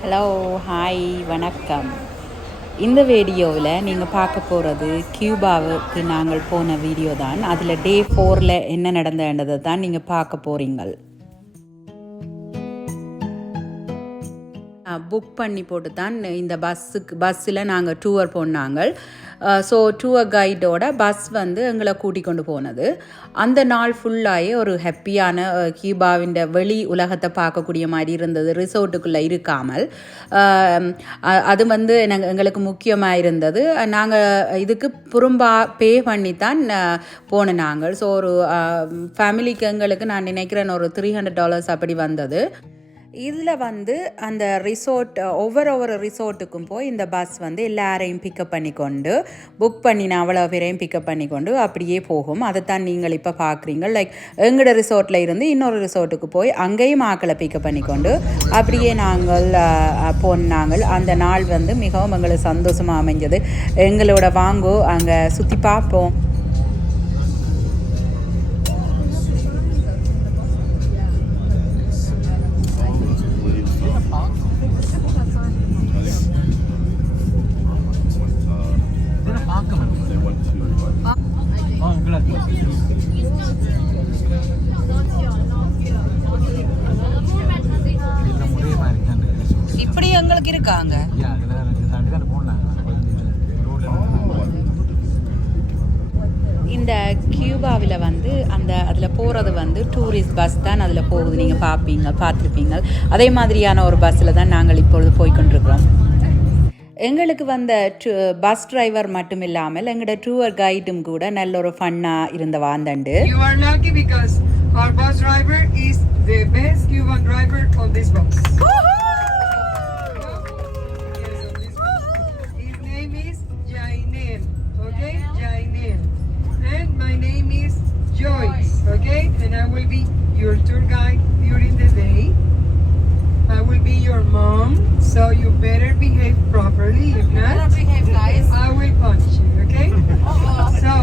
Hello hi வணக்கம். இந்த வீடியோவில் நீங்கள் பார்க்க போகிறது கியூபாவுக்கு நாங்கள் போன வீடியோ தான். அதில் டே 4 என்ன நடந்ததுன்றதை தான் நீங்கள் பார்க்க போகிறீங்கள். புக் பண்ணி போட்டு தான் இந்த பஸ்ஸில் நாங்கள் டூர் போனாங்க. ஸோ டூர் கைடோட பஸ் வந்து எங்களை கூட்டிக் கொண்டு போனது. அந்த நாள் ஃபுல்லாகவே ஒரு ஹாப்பியான கியூபாவின் வெளி உலகத்தை பார்க்கக்கூடிய மாதிரி இருந்தது, ரிசோர்ட்டுக்குள்ளே இருக்காமல். அது வந்து எங்களுக்கு முக்கியமாக இருந்தது. நாங்கள் இதுக்கு பே பண்ணி தான் போன நாங்கள். ஸோ ஒரு ஃபேமிலிக்கு எங்களுக்கு நான் நினைக்கிறேன் ஒரு $300 அப்படி வந்தது. இதில் வந்து அந்த ஒவ்வொரு ரிசோர்ட்டுக்கும் போய் இந்த பஸ் வந்து எல்லாரையும் பிக்கப் பண்ணி கொண்டு புக் பண்ணின அவ்வளோ பேரையும் பிக்கப் பண்ணி கொண்டு அப்படியே போகும். அதைத்தான் நீங்கள் இப்போ பார்க்குறீங்க. லைக் எங்களோட ரிசோர்ட்டில் இருந்து இன்னொரு ரிசோர்ட்டுக்கு போய் அங்கேயும் ஆக்களை பிக்கப் பண்ணி கொண்டு அப்படியே நாங்கள் போனாங்கள். அந்த நாள் வந்து மிகவும் எங்களுக்கு சந்தோஷமாக அமைஞ்சது. எங்களோட வாங்கோ அங்கே சுற்றி பார்ப்போம். இப்படி எங்களுக்கு இருக்காங்க. இந்த கியூபாவில் வந்து அதில் போகிறது வந்து டூரிஸ்ட் பஸ் தான் அதில் போகுது. நீங்கள் பார்த்துருப்பீங்க. அதே மாதிரியான ஒரு பஸ்ஸில் தான் நாங்கள் இப்பொழுது போய்கொண்டிருக்கிறோம். எங்களுக்கு வந்த பஸ் டிரைவர் மட்டும் இல்லாமல் எங்களோட டூர் கைடும் கூட நல்ல ஒரு ஃபன்னாக இருந்த வாந்தண்டு. You are lucky because our bus driver is the best Cuban driver on this bus. His name is Jainel, okay? Jainel. And my name is Joyce, okay? And I will be your tour guide during the day. I will be your mom, so you better behave properly. If not, behave, guys. I will punch you, okay? So,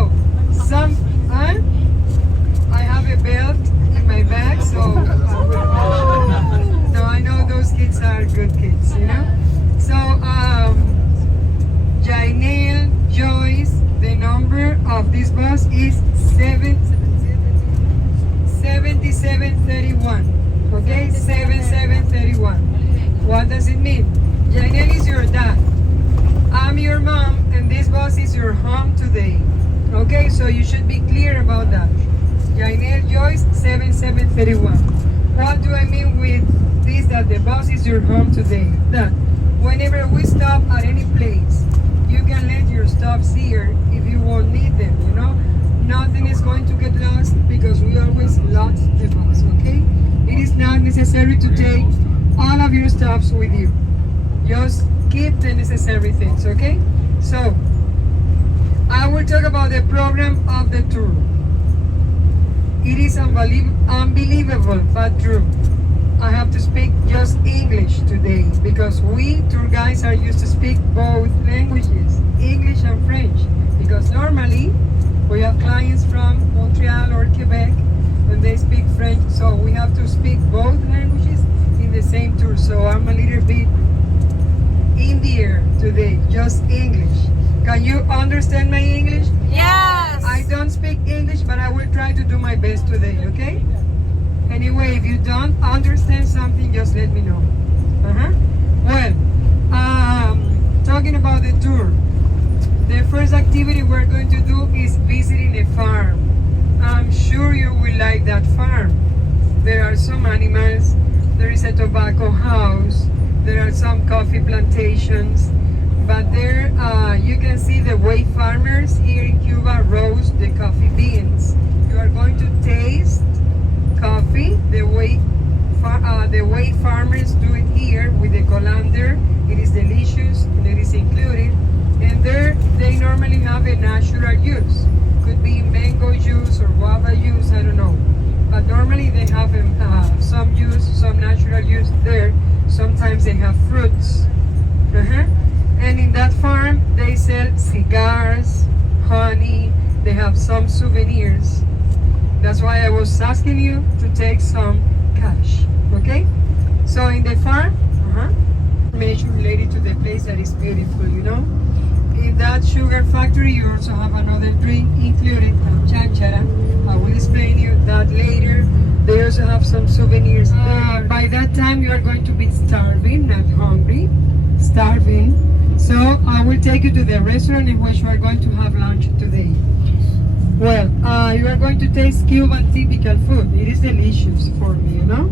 I have a belt in my bag, so I will punch you. So I know those kids are good kids, you know? So, Jainel, Joyce, the number of this bus is 7731. Okay, 7731. What does it mean? Jainel is your dad. I'm your mom, and this bus is your home today. Okay, so you should be clear about that. Jainel Joyce, 7731. What do I mean with this? That the bus is your home today. That whenever we stop at any place, you can let your stops here if you won't need them. You know, nothing is going to get lost because we always lost the bus. Okay. It is not necessary to take all of your stops with you. Just keep the necessary things, okay? So, I will talk about the program of the tour. It is unbelievable but true. I have to speak just English today because we tour guides are used to speak both languages, English and French. Because normally, we have clients from Montreal or Quebec and they speak French, so we have to speak both languages in the same tour. So I'm a little bit in the air today, just English. Can you understand my English? Yes. I don't speak English, but I will try to do my best today, okay? Anyway, if you don't understand something, just let me know. Well, talking about the tour, the first activity we're going to do is visiting a farm. I'm sure you will like that farm. There are some animals, there is a tobacco house, there are some coffee plantations, but there you can see the way farmers here in Cuba roast the coffee beans. You are going to taste coffee the way farmers do it here with the colander. It is delicious and it is included. And there they normally have a natural juice. Could be mango juice or guava juice, I don't know. But normally they have some juice, some natural juice there. Sometimes they have fruits. And in that farm, they sell cigars, honey. They have some souvenirs. That's why I was asking you to take some cash. Okay? So in the farm, place that is beautiful, you know. In that sugar factory, you also have another drink included, chanchara. I will explain you that later. They also have some souvenirs. By that time, you are going to be starving, not hungry, starving. So I will take you to the restaurant in which you are going to have lunch today. Well, you are going to taste Cuban typical food. It is delicious for me, you know.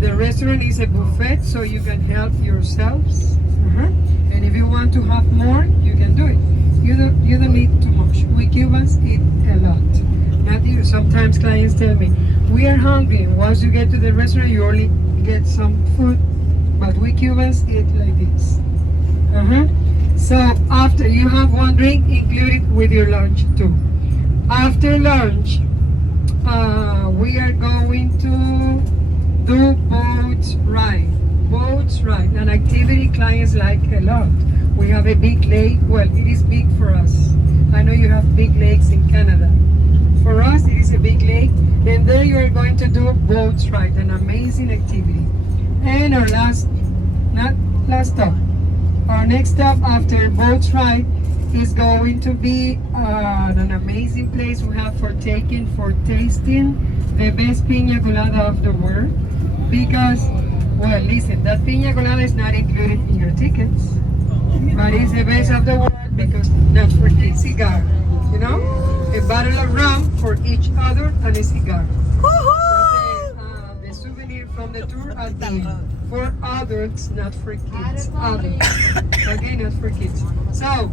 The restaurant is a buffet, so you can help yourselves. And if you want to have more, you can do it. You don't need too much. We Cubans eat a lot. Not you. Sometimes clients tell me, we are hungry. And once you get to the restaurant, you only get some food. But we Cubans eat like this. So after you have one drink included with your lunch too. After lunch, we are going to do boats ride, an activity clients like a lot. We have a big lake. Well, it is big for us. I know you have big lakes in Canada. For us, it is a big lake, and there you are going to do boats ride, an amazing activity. And our our next stop after boats ride is going to be an amazing place we have for tasting the best piña colada of the world. Because, well, listen, that piña colada is not included in your tickets, but it's the best of the world because that's for kids. Cigar, you know, a bottle of rum for each other and a cigar. That's the souvenir from the tour at the end. For adults, not for kids. Adults, okay, not for kids. So,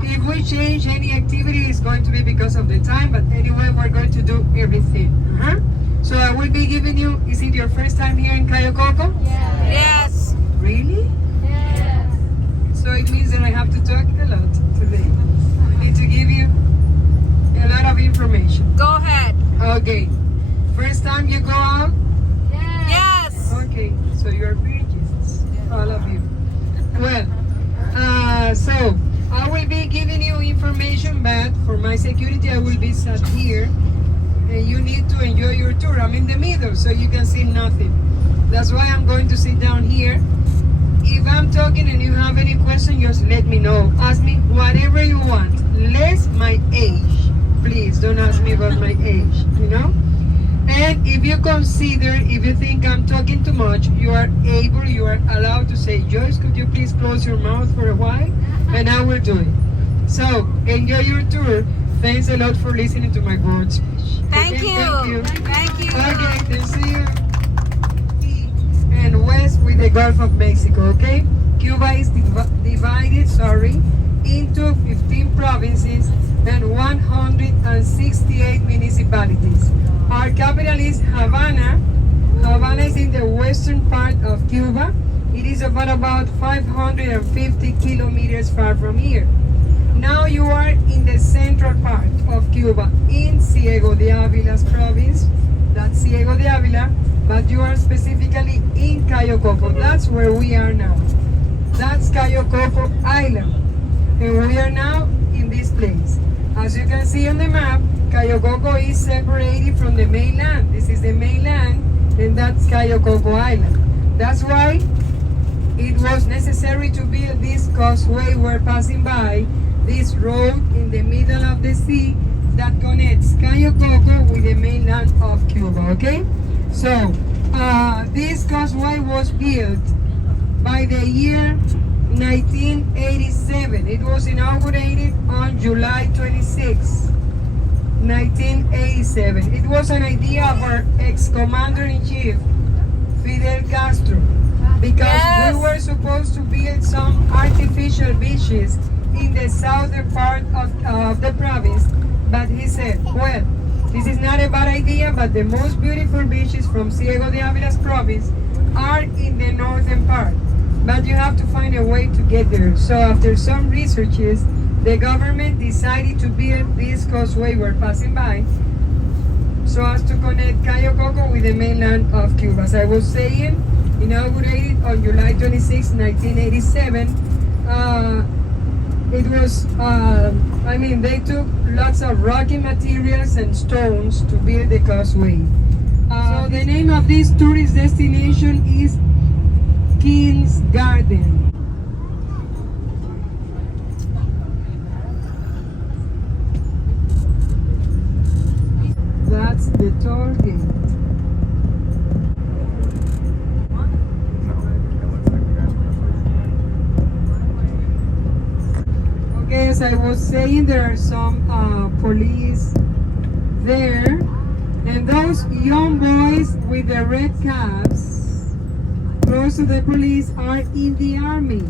if we change any activity, it's going to be because of the time, but anyway, we're going to do everything. So I will be giving you, is it your first time here in Cayo Coco? Yes. Really? Yes. So it means that I have to talk a lot today. I need to give you a lot of information. Go ahead. Okay. First time you go out? Yes. Okay, so you're virgins, all of you. Well, so I will be giving you information, but for my security, I will be sat here. And you need to enjoy your tour. I'm in the middle, so you can see nothing. That's why I'm going to sit down here. If I'm talking and you have any question, just let me know. Ask me whatever you want. Less my age. Please don't ask me about my age, you know? And if you consider, if you think I'm talking too much, you are allowed to say, Joyce, could you please close your mouth for a while? And I will do it. So, enjoy your tour. Thanks a lot for listening to my word speech. Thank Okay, you. Thank you. Thank you. Okay, then see you. And west with the Gulf of Mexico, okay? Cuba is divided, into 15 provinces and 168 municipalities. Our capital is Havana. Havana is in the western part of Cuba. It is about 550 kilometers far from here. Now you are in the central part of Cuba, in Ciego de Avila's province. That's Ciego de Avila, but you are specifically in Cayo Coco. That's where we are now. That's Cayo Coco Island. And we are now in this place. As you can see on the map, Cayo Coco is separated from the mainland. This is the mainland, and that's Cayo Coco Island. That's why it was necessary to build this causeway we're passing by, this road in the middle of the sea that connects Cayo Coco with the mainland of Cuba, okay? So, this causeway was built by the year 1987. It was inaugurated on July 26, 1987. It was an idea of our ex-commander-in-chief, Fidel Castro, because we were supposed to build some artificial beaches in the southern part of the province, but he said, well, this is not a bad idea, but the most beautiful beaches from Ciego de Avila's province are in the northern part, but you have to find a way to get there. So after some researches, the government decided to build this causeway we're passing by so as to connect Cayo Coco with the mainland of Cuba. As I was saying, inaugurated on July 26, 1987. It was, they took lots of rocky materials and stones to build the causeway. So the name of this tourist destination is King's Garden. toll gate. Okay, as I was saying, there are some police there, and those young boys with the red caps close to the police are in the army.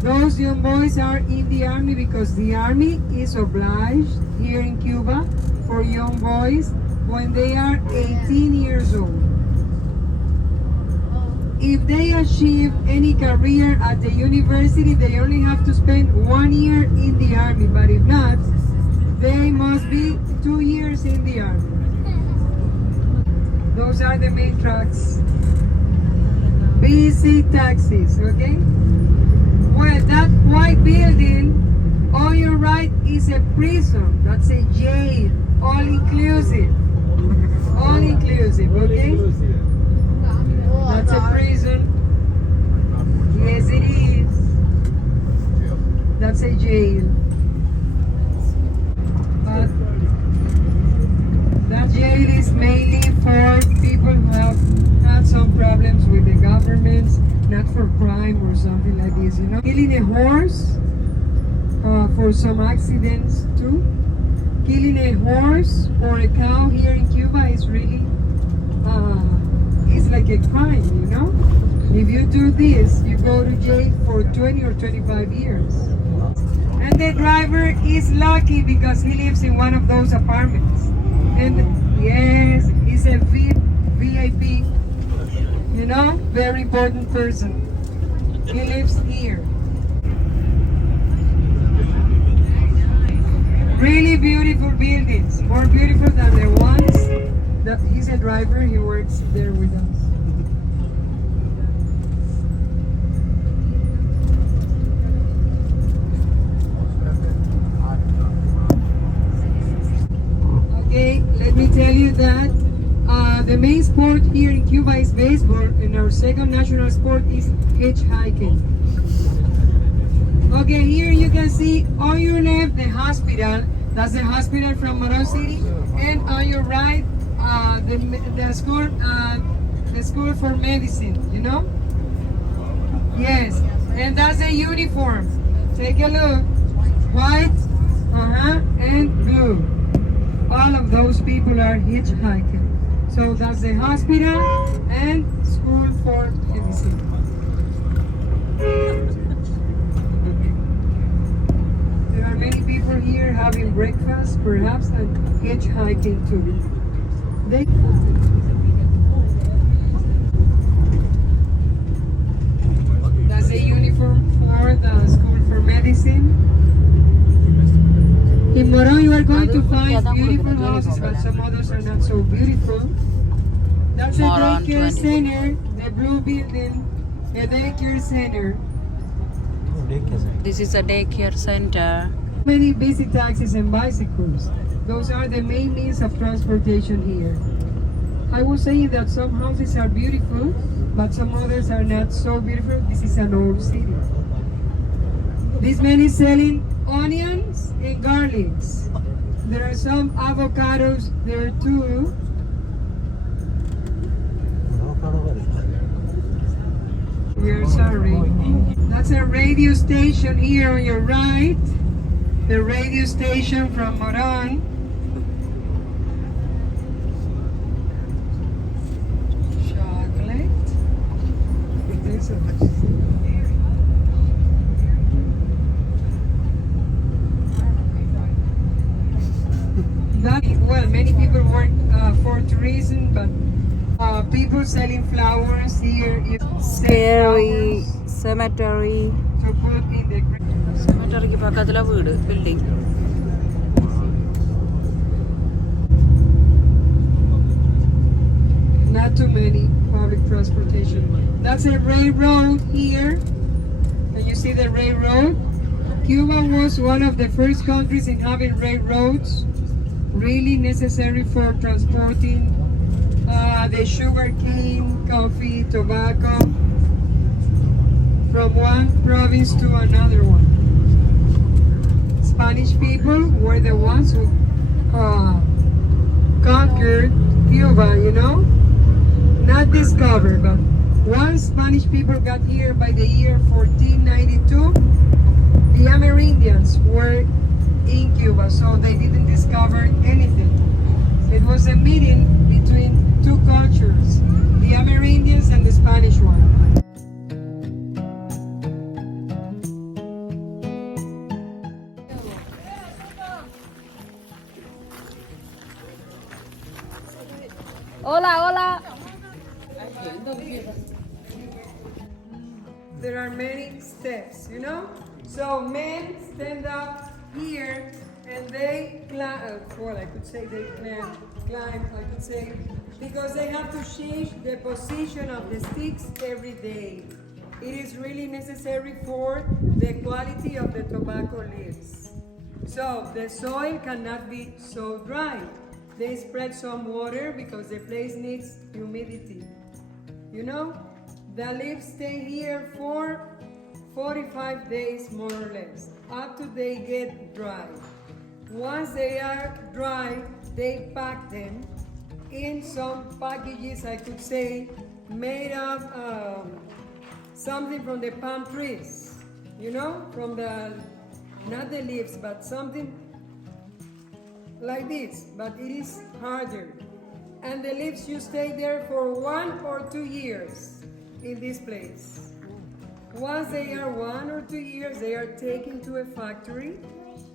Those young boys are in the army because the army is obliged here in Cuba for young boys when they are 18 years old. If they achieve any career at the university, they only have to spend 1 year in the army, but if not, they must be 2 years in the army. Those are the main tracks. BC taxis, okay? Well, that white building on your right is a prison. That's a jail, all inclusive. All inclusive, okay? That's a prison. Yes, it is. That's a jail. But that jail is mainly for people who have had some problems with the governments, not for crime or something like this, you know. Killing a horse for some accidents too. Killing a horse or a cow here in Cuba is really it's like a crime, you know. If you do this, you go to jail for 20 or 25 years. And the driver is lucky because he lives in one of those apartments. And yes, he's a VIP, you know, very important person. He lives here. Really beautiful buildings, more beautiful than the ones that he's a driver, he works there with us. Okay, let me tell you that the main sport here in Cuba is baseball, and our second national sport is hitchhiking. Okay, here you can see on your left the hospital. That's the hospital from Moron City, and on your right the school for medicine. You know? Yes, and that's the uniform. Take a look. White, and blue. All of those people are hitchhiking. So that's the hospital and school for medicine. There are many people here having breakfast, perhaps, and hitchhiking too. That's the uniform for the school for medicine. In Moron, you are going to find beautiful houses, but some others are not so beautiful. That's a Moron daycare 20. center, the blue building, a daycare center. This is a daycare center. Many busy taxis and bicycles. Those are the main means of transportation here. I was saying that some houses are beautiful, but some others are not so beautiful. This is an old city. This man is selling onions and garlics. There are some avocados there too. We're sorry. That's a radio station here on your right. The radio station from Moron. Chocolate. There's a that, well, many people work for tourism, but people selling flowers here. You Scary cemetery. to put in the ground. Cemetery பக்கத்துல வீடு building. Not too many public transportation. That's a railroad here. And you see the railroad? Cuba was one of the first countries in having railroads, really necessary for transporting the sugar cane, coffee, tobacco from one province to another one. Spanish people were the ones who conquered Cuba, you know? Not discovered, but once Spanish people got here by the year 1492, the Amerindians were in Cuba, so they didn't discover anything. It was a meeting between two cultures, the Amerindians and the Spanish one. Hola, hola. There are many steps, you know? So men stand up here and they climb, well, I could say they climb, I could say, because they have to change the position of the sticks every day. It is really necessary for the quality of the tobacco leaves. So the soil cannot be so dry. They spread some water because the place needs humidity. You know, the leaves stay here for 45 days more or less, up to they get dry. Once they are dry, they pack them in some packages, I could say, made of something from the palm trees, you know, from the, not the leaves, but something like this, but it is harder. And the leaves you stay there for 1 or 2 years in this place. Once they are 1 or 2 years, they are taken to a factory,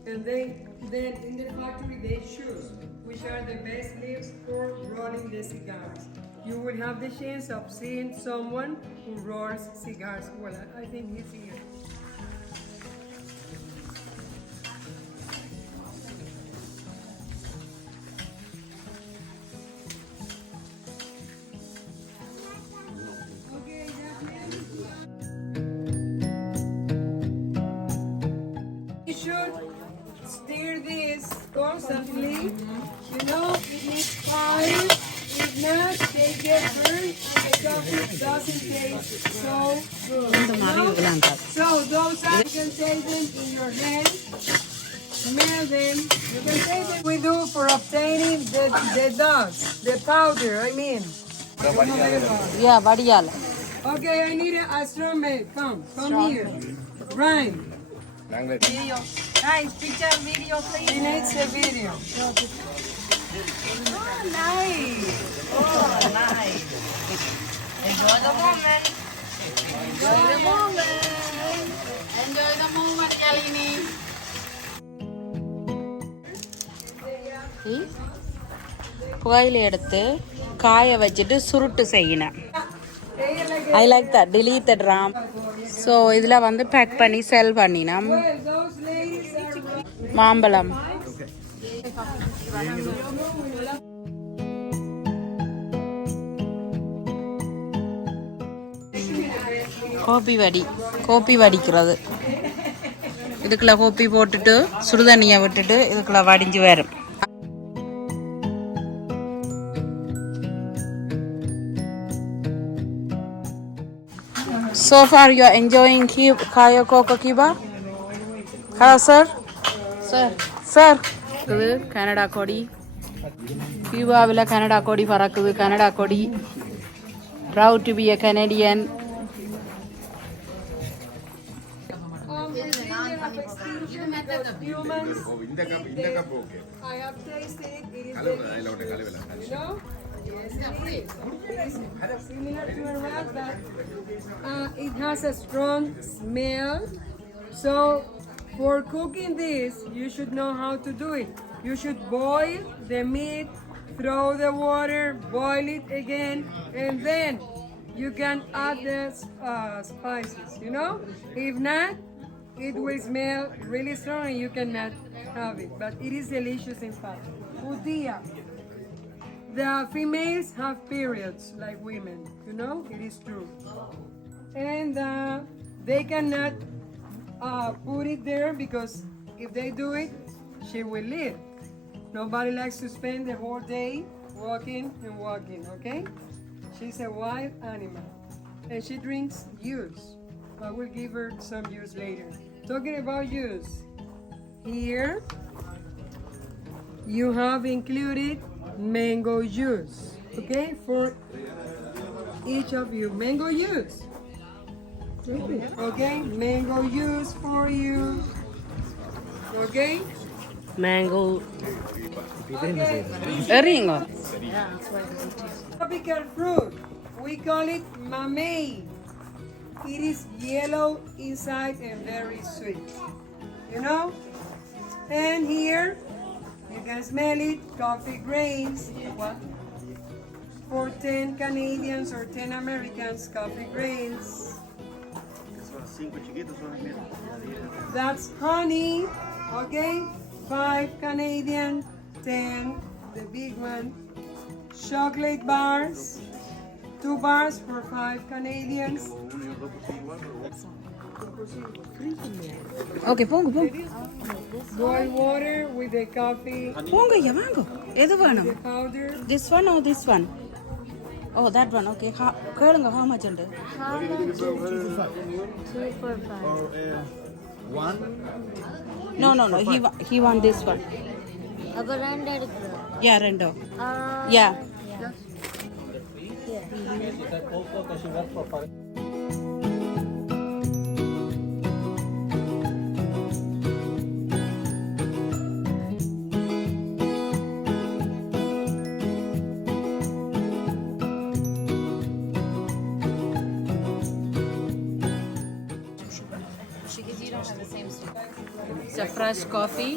and then in the factory they choose which are the best leaves for rolling the cigars. You will have the chance of seeing someone who rolls cigars. Well, I think he's here. You should stir this constantly. You know, it needs fire. If not, they get burned and the coffee doesn't taste so good. You know? So those are, you can take them in your hand, smell them. You can take them we do for obtaining the dust, the powder, I mean. Yeah, vadiyal. Okay, I need a strong man. Come here. Brian. Video. Guys, picture video, please. He needs a video. Oh, nice. Oh, nice. Enjoy the moment. Enjoy the moment. Enjoy the moment kali ini. புகையில எடுத்து காய வச்சுட்டு சுருட்டு செய்யணும். I like that. Delete the RAM. So இதில் வந்து back பண்ணி செல் பண்ணினோம். மாம்பழம். கோப்பி வடிக்கிறது. இதுக்குள்ள கோப்பி போட்டுட்டு சுடுதண்ணியை விட்டுட்டு இதுக்குள்ள வடிஞ்சு வரும். So far you are enjoying Cayo Coco Cuba? Hello sir? Sir? இது கனடா கொடி. கியூபாவில் கனடா கொடி பறக்குது. கனடா கொடி. Proud to be a Canadian. I have tasted it. It is delicious. You know? Yes, it is. It is similar to a rat, but it has a strong smell. So, for cooking this, you should know how to do it. You should boil the meat, throw the water, boil it again, and then you can add the spices, you know? If not, it will smell really strong and you cannot have it. But it is delicious in fact. Udia. The females have periods like women, you know? It is true. And they cannot put it there because if they do it, she will live. Nobody likes to spend the whole day walking and walking, okay? She's a wild animal. And she drinks juice. I will give her some juice later. Talking about juice, here you have included mango juice. Okay, for each of you. Mango juice. Okay, mango juice for you. Okay? Mango. Okay. எறியுங்க. Tropical fruit. We call it mamey. It is yellow inside and very sweet. You know? And here, you can smell it, coffee grains. For 10 Canadians or 10 Americans, coffee grains. That's honey, okay? 5 Canadian, 10, the big one. Chocolate bars, 2 bars for 5 Canadians. Okay போங்க போங்க. Boil water with the coffee, போங்க ஐயா வாங்க. எது வேணும்? the powder. This one or this one? Oh, that one. Okay. கேளுங்க how much உண்டு? 2 for 5. One. No. He want this one. அப்போ 2 எடுக்கிறோம். Yeah, ரெண்டோ. Yeah. It's a fresh coffee.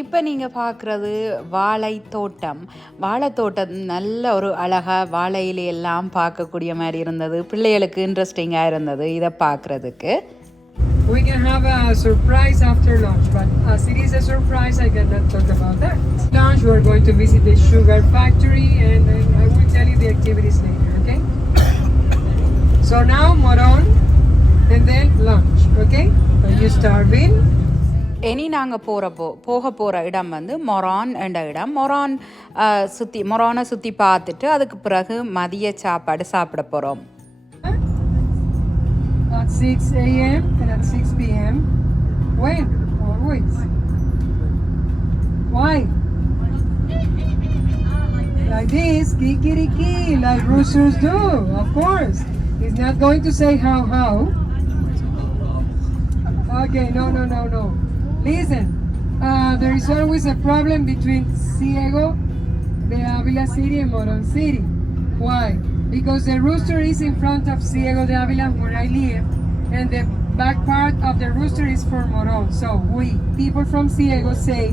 இப்போ நீங்கள் பார்க்குறது வாழைத்தோட்டம். வாழைத்தோட்டம் நல்ல ஒரு அழகாக வாழை இலையெல்லாம் பார்க்கக்கூடிய மாதிரி இருந்தது. பிள்ளைகளுக்கு இன்ட்ரெஸ்டிங்காக இருந்தது இதை பார்க்குறதுக்கு. We can have a surprise after lunch, but as it is a surprise, I cannot talk about that. Lunch, we're going to visit the sugar factory, and I will tell you the activities later, okay? So now, Moron, and then lunch, okay? Are you starving? இனி நாங்கள் போக போகிற இடம் வந்து மொரான் என்ற இடம். மொரானை சுற்றி பார்த்துட்டு அதுக்கு பிறகு மதிய சாப்பாடு சாப்பிட போகிறோம். At 6 a.m. and at 6 p.m. When? Always. Why? Like this, kikiriki, like roosters do, of course. He's not going to say how. Okay, no. Listen, there is always a problem between Ciego de Avila City and Moron City. Why? Because the rooster is in front of Ciego de Avila where I live, and the back part of the rooster is for Moron. So we, people from Ciego, say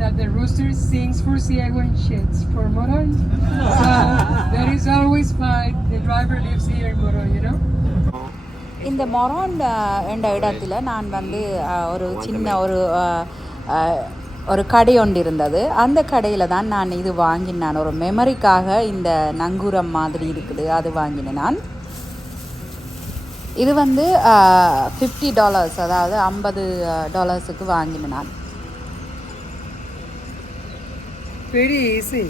that the rooster sings for Ciego and shits for Moron. So there is always fight. The driver lives here in Moron, you know? இந்த மொரான் என்ற இடத்துல நான் வந்து ஒரு சின்ன ஒரு கடை ஒன்று இருந்தது. அந்த கடையில் தான் நான் இது வாங்கினேன். ஒரு மெமரிக்காக இந்த நங்கூரம் மாதிரி இருக்குது, அது வாங்கினேன் நான். இது வந்து $50, அதாவது $50 வாங்கினேன் நான். Pretty easy.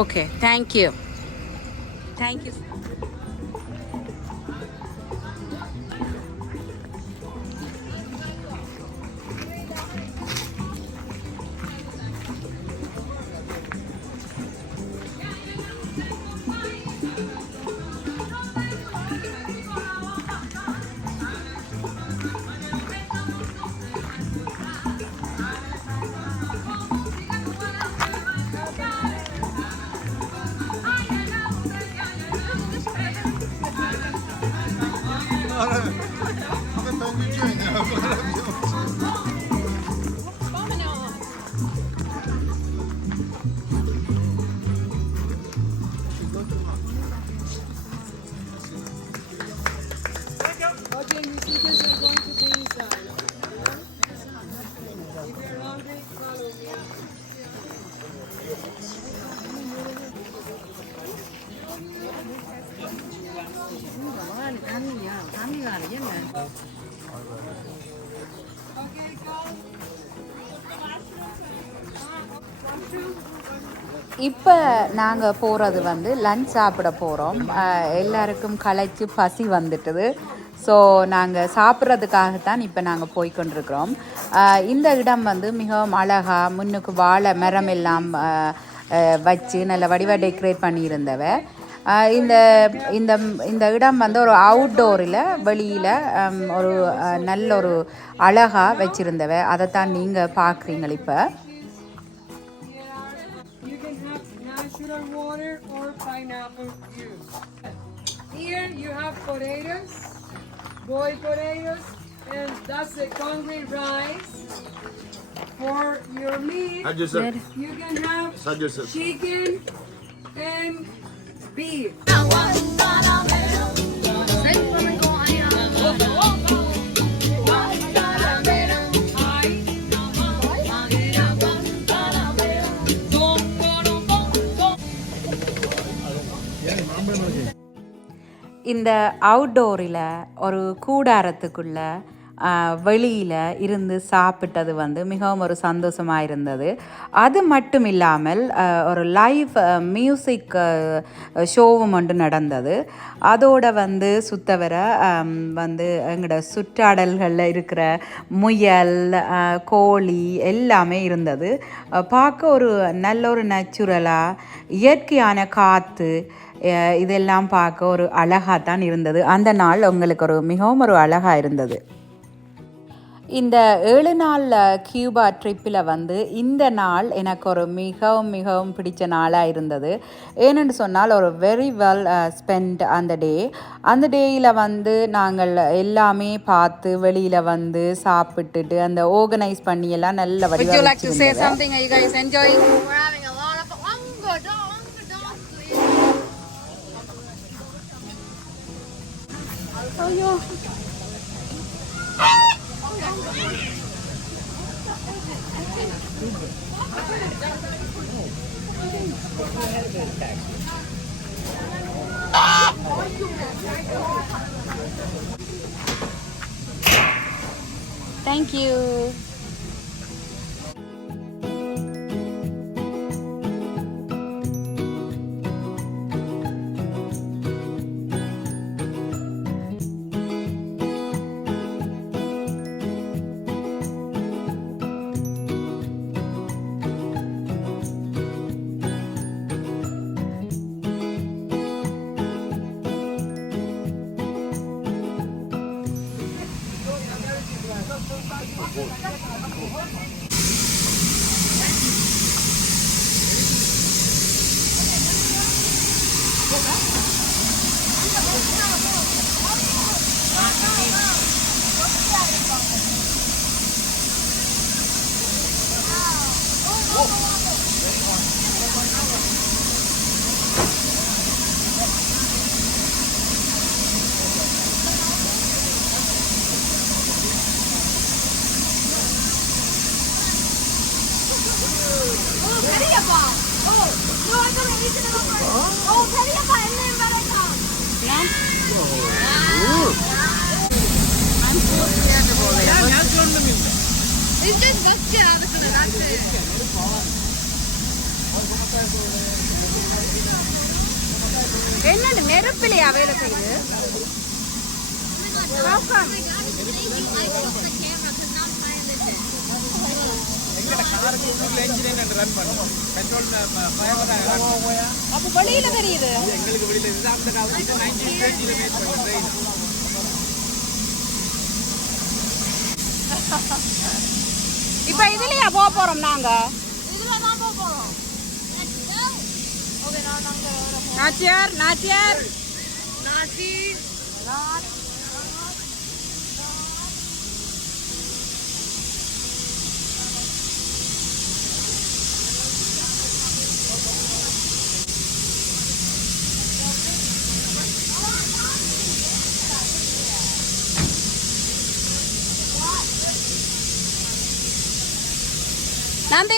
Okay, thank you. Okay, musicians are going to be inside. If you're hungry, follow me. Okay, go. இப்போ நாங்கள் போகிறது வந்து லன்ச் சாப்பிட போகிறோம். எல்லாருக்கும் களைச்சி பசி வந்துட்டுது. ஸோ நாங்கள் சாப்பிட்றதுக்காகத்தான் இப்போ நாங்கள் போய்கொண்டிருக்கிறோம். இந்த இடம் வந்து மிகவும் அழகாக, முன்னுக்கு வாழை மரம் எல்லாம் வச்சு நல்ல வடிவாக டெக்கரேட் பண்ணியிருந்தவ. இந்த இந்த இந்த இடம் வந்து ஒரு அவுட்டோரில் வெளியில் ஒரு நல்ல ஒரு அழகாக வச்சுருந்தவ. அதைத்தான் நீங்கள் பார்க்குறீங்க இப்போ. You can have natural water or pineapple juice. Here you have potatoes, boiled potatoes, and that's the congee rice. For your meat, you can have chicken and beef. இந்த அவுட்டோரில் ஒரு கூடாரத்துக்குள்ளே வெளியில் இருந்து சாப்பிட்டது வந்து மிகவும் ஒரு சந்தோஷமாக இருந்தது. அது மட்டும் இல்லாமல் ஒரு லைவ் மியூசிக் ஷோவும் ஒன்று நடந்தது. அதோடு வந்து சுத்தவர வந்து எங்களோட சுற்றாடல்களில் இருக்கிற முயல், கோழி எல்லாமே இருந்தது. பார்க்க ஒரு நல்ல ஒரு நேச்சுரலாக இயற்கையான காற்று இதெல்லாம் பார்க்க ஒரு அழகாக தான் இருந்தது. அந்த நாள் உங்களுக்கு ஒரு மிகவும் ஒரு அழகாக இருந்தது. இந்த 7 நாள் கியூபா ட்ரிப்பில் வந்து இந்த நாள் எனக்கு ஒரு மிகவும் மிகவும் பிடிச்ச நாளாக இருந்தது. ஏனென்று சொன்னால் ஒரு வெரி வெல் ஸ்பெண்ட் அந்த டே. அந்த டேயில் வந்து நாங்கள் எல்லாமே பார்த்து வெளியில் வந்து சாப்பிட்டுட்டு அந்த ஆர்கனைஸ் பண்ணி எல்லாம் நல்ல வடிவாக. Would you like to say something? Are you guys enjoying? We're having a lot of fun. Thank you. It's just busted out of the that's it. என்னது நெருப்பிலையா வேலை செய்யுது? Oh my god, thank you. I took the camera because now I'm fine with it. அப்ப வெளியில தெரியுது. இப்ப இதுலயா போறோம் நாங்க? இதுல தான் போறோம். Let's go. Okay, now நாங்க நாச்சியார் நாச்சி நம்பி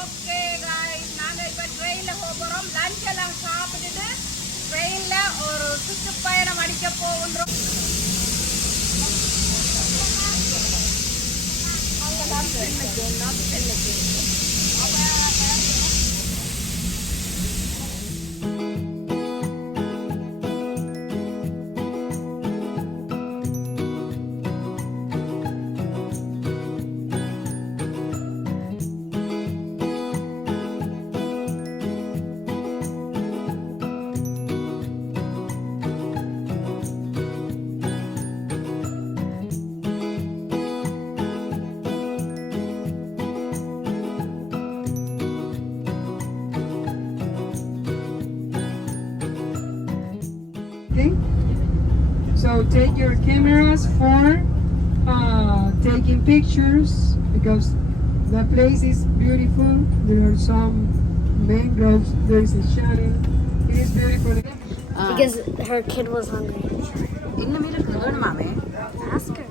ஓகே गाइस நாங்க இப்ப ட்ரெயின்ல போறோம். லஞ்ச் எல்லாம் சாப்பிட்டுட்டு ட்ரெயின்ல ஒரு சுற்றுப்பயணம் அடிக்க போகிறோம். Okay? So take your cameras for taking pictures because the place is beautiful. There are some mangroves. There is a channel. It is beautiful. Because her kid was hungry. எங்க மீன் இருக்கு வேணுமாமே? Ask her.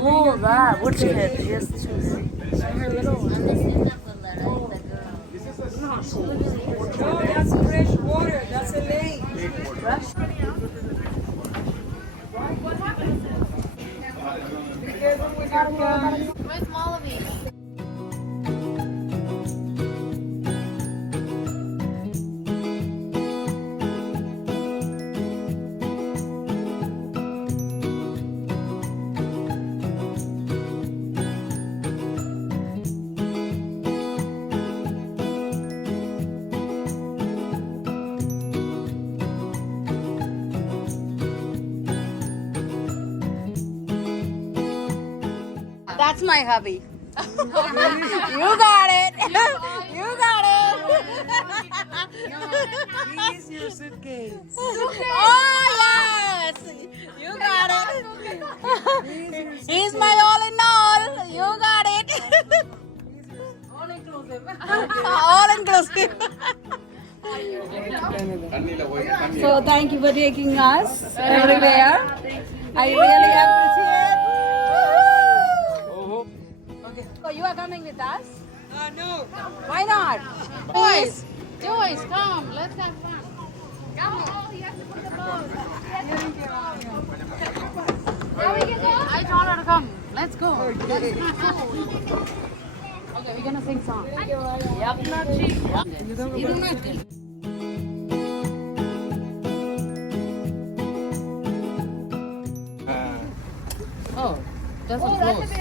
Oh, that which kid? Yes, choose. Her little one. No, that's fresh water. That's a lake. Be careful with your car. Where's Malawi? That's my hubby. You got it. You got it. Here's your suitcase. Oh yes, you got it. He's my all in all. You got it. All inclusive. All inclusive. So thank you for taking us everywhere. I really appreciate. So you are coming with us? No. Why not? Joyce, Joyce, come. Let's have fun. Come on. Oh, he has to put the boat. I told her to come. Let's go. Okay, we're gonna sing song. Yup, not cheap. Oh, doesn't close.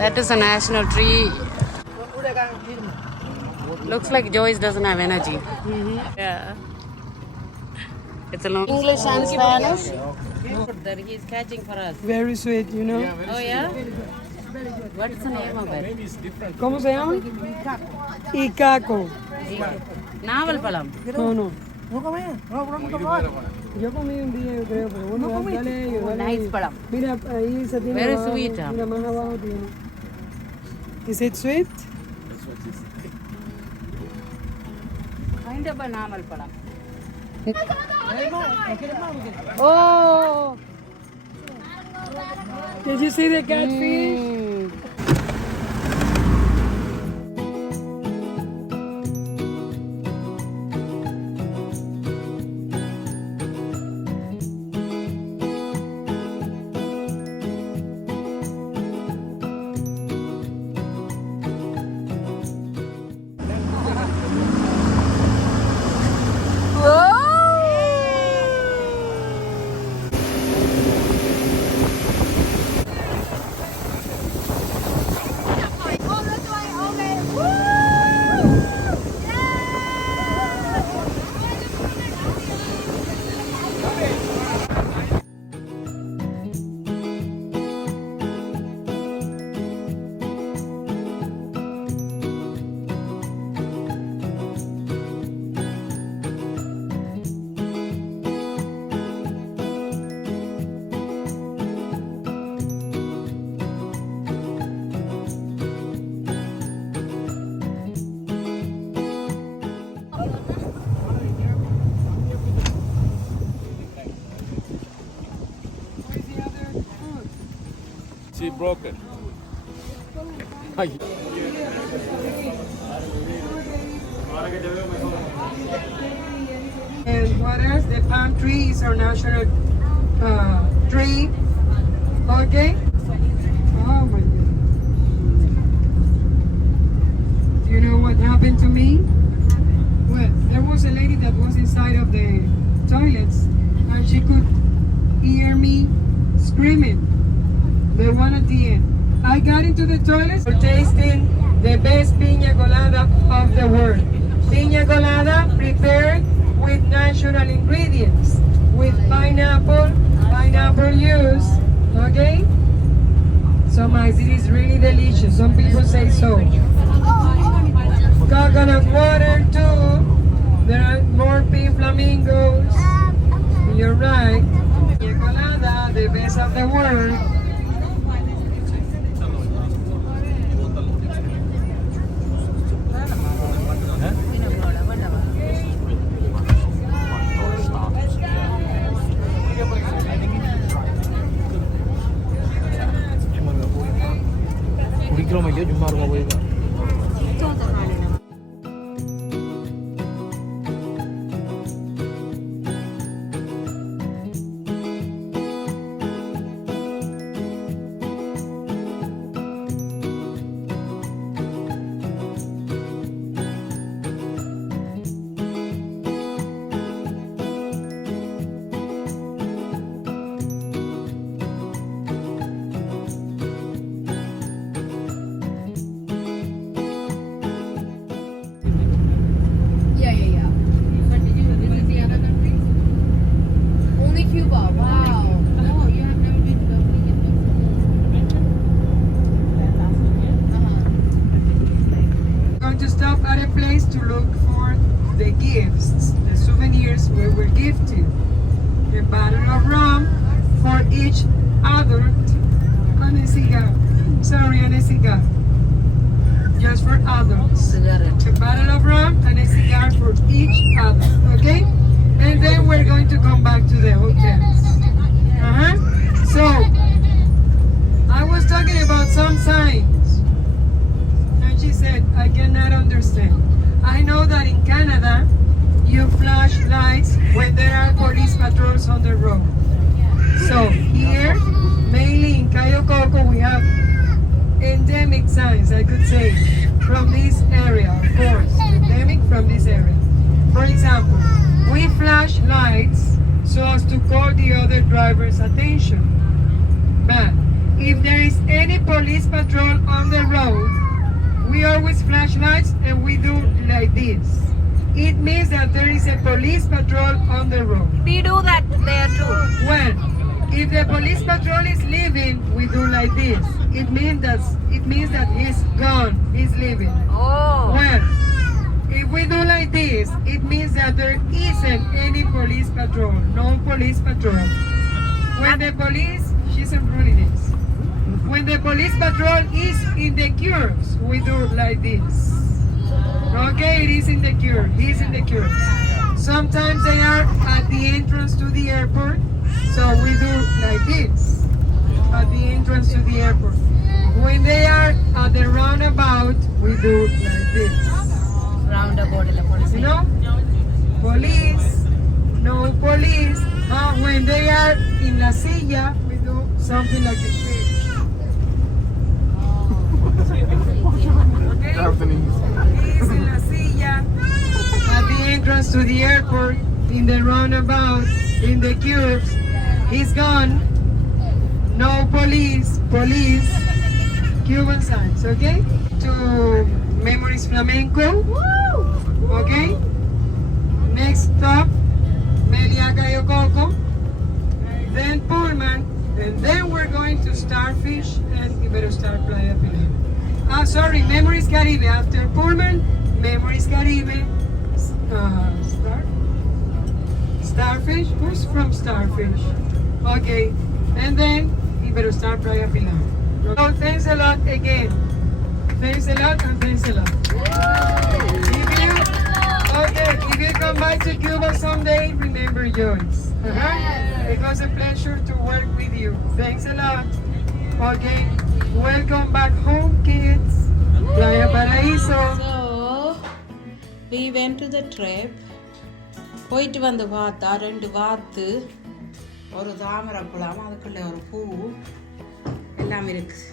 That is a national tree. Looks like Joyce doesn't have energy. Yeah. It's a long English and Spanish. That he's catching for us. Very sweet, you know. Oh yeah? What's the name of it? ¿Cómo se llama? Icaco. Naval palam. No. Yo comí un día, yo creo, pero bueno, dale ellos, dale Nice ellos. palam. Mira, ahí se tiene Very abajo, sweet, mira, más abajo tiene. Is it sweet? Kind of a naval palam. Oh! Did you see the catfish? broken. And what else? The palm tree is our national tree. Okay? Oh my God. Do you know what happened to me? Well, there was a lady that was inside of the toilets and she could hear me screaming. The one at the end. I got into the toilet for tasting the best piña colada of the world. Piña colada prepared with natural ingredients, with pineapple juice, okay? So guys, it is really delicious. Some people say so. Coconut water too. There are more pink flamingos. You're right. Piña colada, the best of the world. കുടിക്കണോ ചുമ്മാ പോയി But did you visit the other countries? Only Cuba. Wow. Oh, you have never been to Going to stop at a place to look for the gifts, the souvenirs we were gifted. A bottle of rum for each adult and a cigar. Sorry, and a cigar. Just for adults. A bottle of rum and a cigar for each adult, okay? And then we're going to come back to the hotels. So, I was talking about some signs. And she said, I cannot understand. I know that in Canada, you flash lights when there are police patrols on the road. So here, mainly in Cayo Coco, we have endemic signs, I could say, from this area, of course, endemic from this area. For example, we flash lights so as to call the other driver's attention. But if there is any police patrol on the road, we always flash lights and we do like this. It means that there is a police patrol on the road. We do that there too. Well, if the police patrol is leaving, we do like this. It means that he's gone, he's leaving. Oh. Well, if we do like this, it means that there isn't any police patrol, no police patrol. When the police, she's unrolling this. When the police patrol is in the curves, we do like this. Okay, it is in the curve, he's in the curves. Sometimes they are at the entrance to the airport, so we do like this, at the entrance to the airport. When they are at the roundabout, we do like this. Roundabout in the police. You know? Police, no police. When they are in La Silla, we do something like this. He's in La Silla, at the entrance to the airport, in the roundabout, in the curves. He's gone. No police, Cuban signs, okay? To Memories Flamenco, okay? Next stop, Cayo Coco, then Pullman, and then we're going to Starfish and Iberostar Playa Pilar. Sorry, Memories Caribe. After Pullman, Memories Caribe, Starfish. Who's from Starfish? Okay, and then Iberostar Playa Pilar. So thanks a lot again. Thanks a lot and thanks a lot. If you come back to Cuba someday, remember Joyce. It was a pleasure to work with you. Thanks a lot. Okay. Welcome back home, kids. Playa Paraíso. So we went to the trip. போயிட்டு வந்து பார்த்தா 2 வாத்து, ஒரு தாமரை பழம், அதுக்குள்ளே ஒரு பூ எல்லாம் இருக்குது.